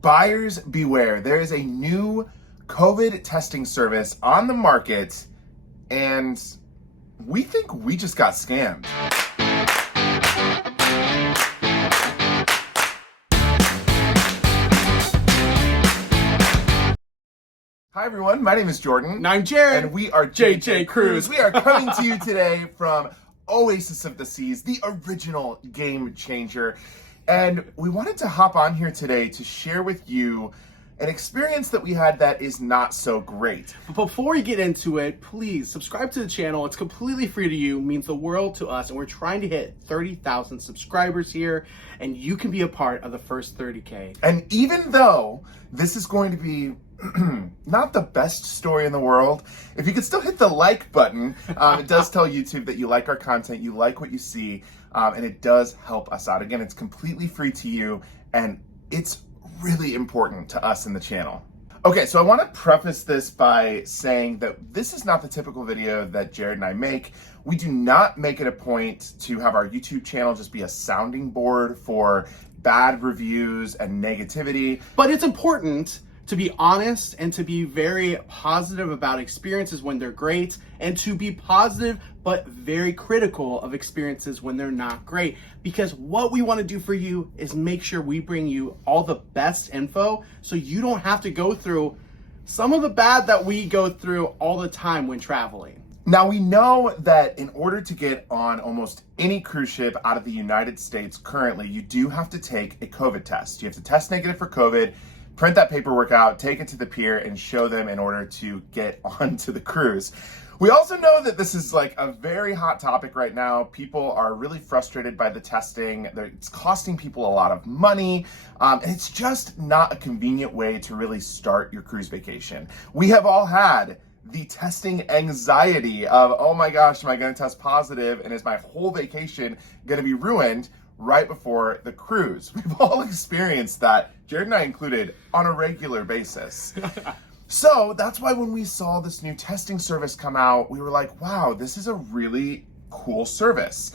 Buyers beware. There is a new COVID testing service on the market, and we think we just got scammed. Hi everyone, my name is Jordan. And I'm Jared. And we are JJ Cruise. We are coming to you today from Oasis of the Seas, the original game changer. And we wanted to hop on here today to share with you an experience that we had that is not so great. But before we get into it, please subscribe to the channel. It's completely free to you, means the world to us, and we're trying to hit 30,000 subscribers here, and you can be a part of the first 30K. And even though this is going to be not the best story in the world, if you could still hit the like button, it does tell YouTube that you like our content, you like what you see, and it does help us out. Again, it's completely free to you, and it's really important to us in the channel. Okay, so I want to preface this by saying that this is not the typical video that Jared and I make. We do not make it a point to have our YouTube channel just be a sounding board for bad reviews and negativity. But it's important to be honest and to be very positive about experiences when they're great, and to be positive but very critical of experiences when they're not great. Because what we want to do for you is make sure we bring you all the best info so you don't have to go through some of the bad that we go through all the time when traveling. Now, we know that in order to get on almost any cruise ship out of the United States currently, you do have to take a COVID test. You have to test negative for COVID, print that paperwork out, take it to the pier, and show them in order to get onto the cruise. We also know that this is like a very hot topic right now. People are really frustrated by the testing. It's costing people a lot of money, and it's just not a convenient way to really start your cruise vacation. We have all had the testing anxiety of, oh my gosh, am I going to test positive, and is my whole vacation going to be ruined right before the cruise? We've all experienced that, Jared and I included, on a regular basis. So that's why when we saw this new testing service come out, we were like, wow, this is a really cool service.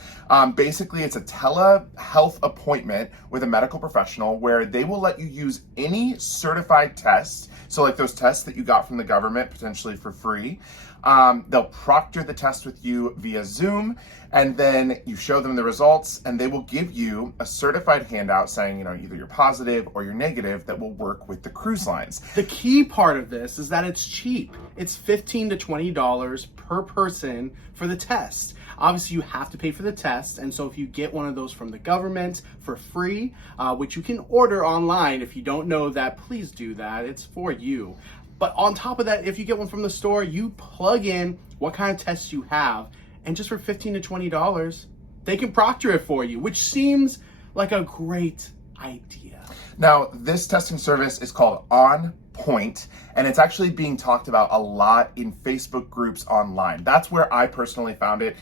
Basically, it's a telehealth appointment with a medical professional where they will let you use any certified test. So like those tests that you got from the government, potentially for free. They'll proctor the test with you via Zoom, and then you show them the results, and they will give you a certified handout saying, either you're positive or you're negative, that will work with the cruise lines. The key part of this is that it's cheap. It's $15 to $20 per person for the test. Obviously, you have to pay for the test, and so if you get one of those from the government for free, which you can order online, if you don't know that, please do that. It's for you. But on top of that, if you get one from the store, you plug in what kind of tests you have, and just for $15 to $20, they can proctor it for you, which seems like a great idea. Now, this testing service is called On Point, and it's actually being talked about a lot in Facebook groups online. That's where I personally found it.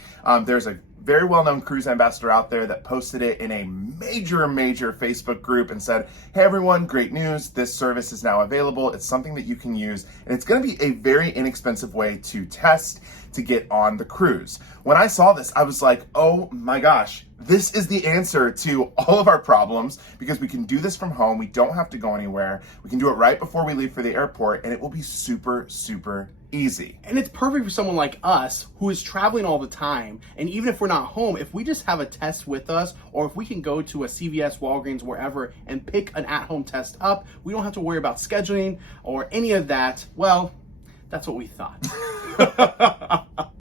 There's a very well-known cruise ambassador out there that posted it in a major Facebook group and said, hey everyone, great news, this service is now available. It's something that you can use, and it's going to be a very inexpensive way to test to get on the cruise. When I saw this, I was like, oh my gosh, this is the answer to all of our problems, because we can do this from home. We don't have to go anywhere. We can do it right before we leave for the airport, and it will be super easy. And it's perfect for someone like us who is traveling all the time. And even if we're not home, if we just have a test with us, or if we can go to a CVS, Walgreens, wherever, and pick an at-home test up, we don't have to worry about scheduling or any of that. Well, that's what we thought.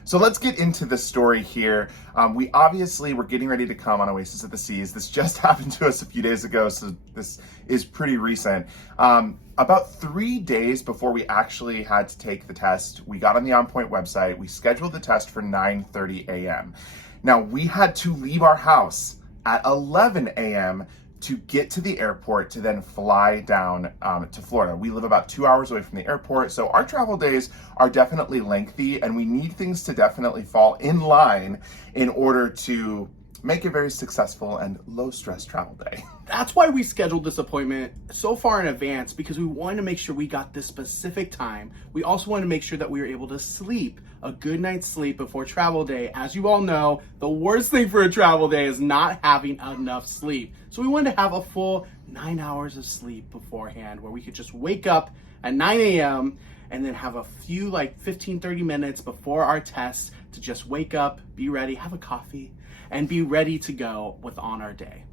So let's get into the story here. We obviously were getting ready to come on Oasis of the Seas. This just happened to us a few days ago, so this is pretty recent. About 3 days before we actually had to take the test, we got on the On Point website. We scheduled the test for 9:30 a.m. Now, we had to leave our house at 11 a.m. to get to the airport to then fly down to Florida. We live about 2 hours away from the airport, so our travel days are definitely lengthy, and we need things to definitely fall in line in order to make a very successful and low-stress travel day. That's why we scheduled this appointment so far in advance, because we wanted to make sure we got this specific time. We also wanted to make sure that we were able to sleep a good night's sleep before travel day. As you all know, the worst thing for a travel day is not having enough sleep. So we wanted to have a full 9 hours of sleep beforehand, where we could just wake up at 9 a.m. and then have a few, like 15, 30 minutes before our test to just wake up, be ready, have a coffee, and be ready to go on our day.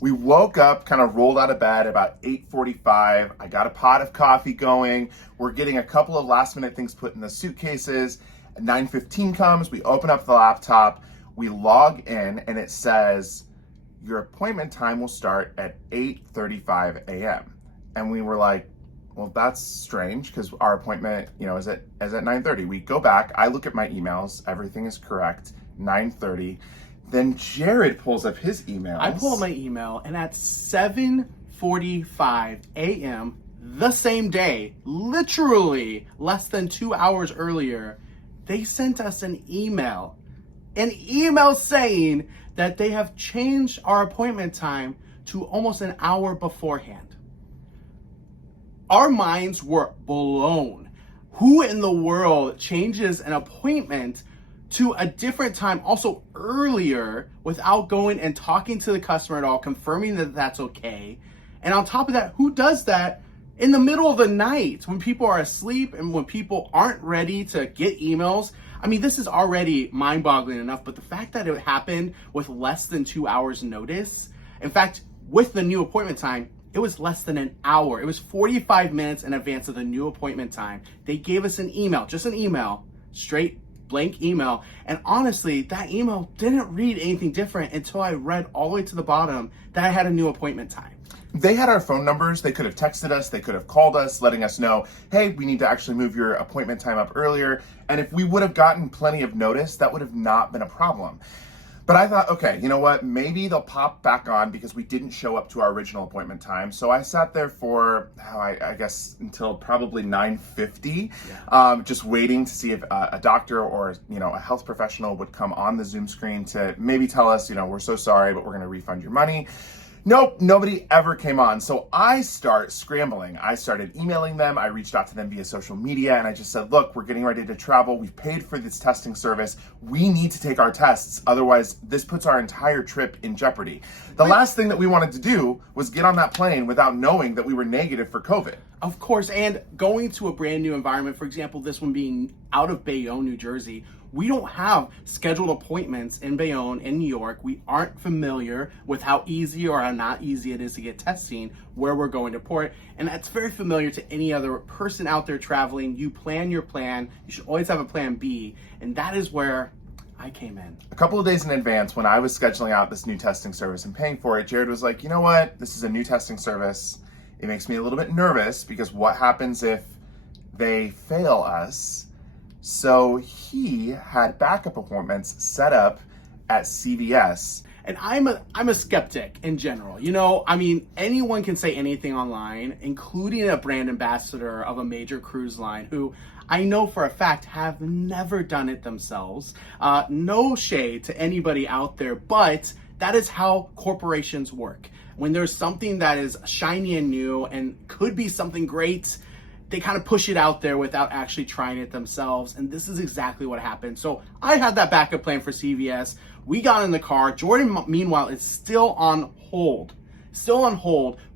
We woke up, kind of rolled out of bed about 8:45. I got a pot of coffee going. We're getting a couple of last minute things put in the suitcases. 9:15 comes, we open up the laptop, we log in, and it says, your appointment time will start at 8:35 a.m. And we were like, well, that's strange, because our appointment, is at 9:30. We go back, I look at my emails, everything is correct, 9:30. Then Jared pulls up his emails. I pull up my email, and at 7:45 a.m. the same day, literally less than 2 hours earlier, they sent us an email saying that they have changed our appointment time to almost an hour beforehand. Our minds were blown. Who in the world changes an appointment to a different time, also earlier, without going and talking to the customer at all, confirming that that's okay? And on top of that, who does that in the middle of the night when people are asleep and when people aren't ready to get emails? I mean, this is already mind-boggling enough, but the fact that it happened with less than 2 hours notice, in fact, with the new appointment time, it was less than an hour. It was 45 minutes in advance of the new appointment time. They gave us an email, just an email, straight blank email. And honestly, that email didn't read anything different until I read all the way to the bottom that I had a new appointment time. They had our phone numbers. They could have texted us. They could have called us, letting us know, hey, we need to actually move your appointment time up earlier. And if we would have gotten plenty of notice, that would have not been a problem. But I thought, okay, you know what? Maybe they'll pop back on because we didn't show up to our original appointment time. So I sat there for, I guess, until probably 9:50, just waiting to see if a doctor or, a health professional would come on the Zoom screen to maybe tell us, we're so sorry, but we're going to refund your money. Nope, nobody ever came on. So I start scrambling. I started emailing them. I reached out to them via social media, and I just said, look, we're getting ready to travel. We've paid for this testing service. We need to take our tests. Otherwise, this puts our entire trip in jeopardy. The last thing that we wanted to do was get on that plane without knowing that we were negative for COVID. Of course, and going to a brand new environment, for example, this one being out of Bayonne, New Jersey, we don't have scheduled appointments in Bayonne, in New York. We aren't familiar with how easy or how not easy it is to get testing where we're going to port. And that's very familiar to any other person out there traveling. You plan your plan. You should always have a plan B. And that is where I came in. A couple of days in advance, when I was scheduling out this new testing service and paying for it, Jared was like, you know what? This is a new testing service. It makes me a little bit nervous because what happens if they fail us? So he had backup appointments set up at CVS. And I'm a skeptic in general. Anyone can say anything online, including a brand ambassador of a major cruise line who I know for a fact have never done it themselves. No shade to anybody out there, but that is how corporations work. When there's something that is shiny and new and could be something great, they kind of push it out there without actually trying it themselves. And this is exactly what happened. So I had that backup plan for CVS. We got in the car. Jordan, meanwhile, is still on hold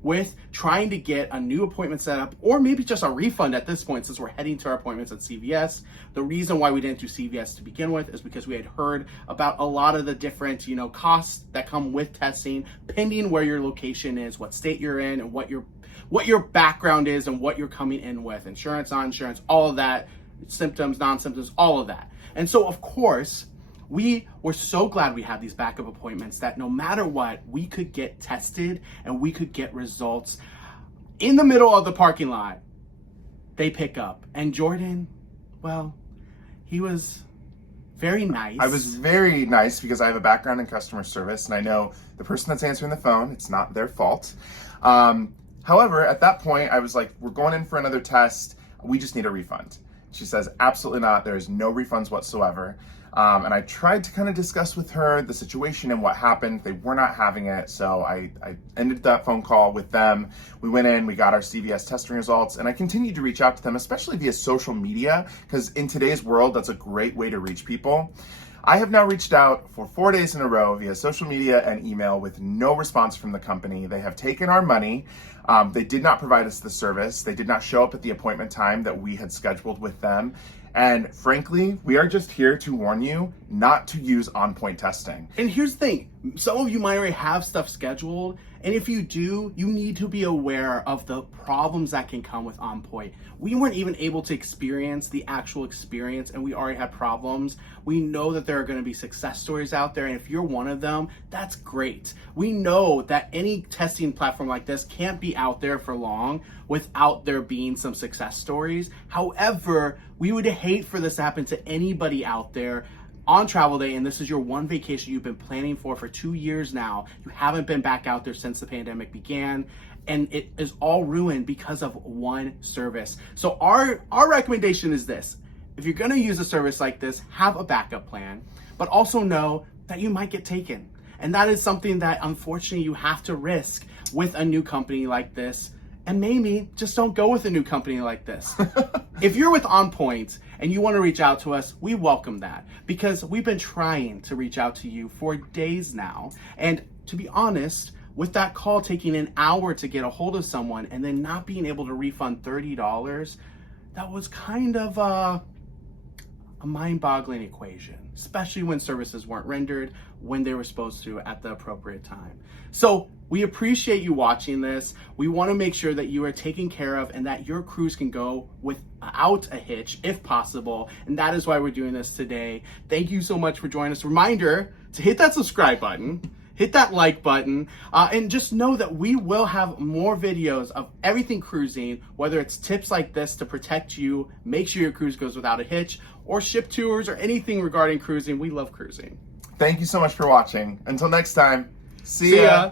with trying to get a new appointment set up, or maybe just a refund at this point, since we're heading to our appointments at CVS. The reason why we didn't do CVS to begin with is because we had heard about a lot of the different, costs that come with testing, pending where your location is, what state you're in, and what your background is and what you're coming in with, insurance, non-insurance, all of that, symptoms, non-symptoms, all of that. And so, of course, we were so glad we had these backup appointments that no matter what, we could get tested and we could get results. In the middle of the parking lot, they pick up. And Jordan, well, he was very nice. I was very nice because I have a background in customer service and I know the person that's answering the phone, it's not their fault. However, at that point, I was like, we're going in for another test. We just need a refund. She says, absolutely not. There's no refunds whatsoever. And I tried to kind of discuss with her the situation and what happened. They were not having it, so I ended that phone call with them. We went in, we got our CVS testing results, and I continued to reach out to them, especially via social media, because in today's world, that's a great way to reach people. I have now reached out for 4 days in a row via social media and email with no response from the company. They have taken our money. They did not provide us the service. They did not show up at the appointment time that we had scheduled with them. And frankly, we are just here to warn you not to use on-point testing. And here's the thing, some of you might already have stuff scheduled, and if you do, you need to be aware of the problems that can come with on-point. We weren't even able to experience the actual experience, and we already had problems. We know that there are going to be success stories out there, and if you're one of them, that's great. We know that any testing platform like this can't be out there for long without there being some success stories. However, we would hate for this to happen to anybody out there on travel day, and this is your one vacation you've been planning for 2 years now. You haven't been back out there since the pandemic began, and it is all ruined because of one service. So our recommendation is this: if you're going to use a service like this, have a backup plan, but also know that you might get taken. And that is something that unfortunately you have to risk with a new company like this. And maybe just don't go with a new company like this. If you're with OnPoint and you want to reach out to us, we welcome that, because we've been trying to reach out to you for days now. And to be honest, with that call taking an hour to get a hold of someone and then not being able to refund $30, that was kind of a mind-boggling equation, especially when services weren't rendered when they were supposed to at the appropriate time. So we appreciate you watching this. We want to make sure that you are taken care of and that your cruise can go without a hitch if possible. And that is why we're doing this today. Thank you so much for joining us. Reminder to hit that subscribe button, hit that like button, and just know that we will have more videos of everything cruising, whether it's tips like this to protect you, make sure your cruise goes without a hitch, or ship tours or anything regarding cruising. We love cruising. Thank you so much for watching. Until next time, see ya.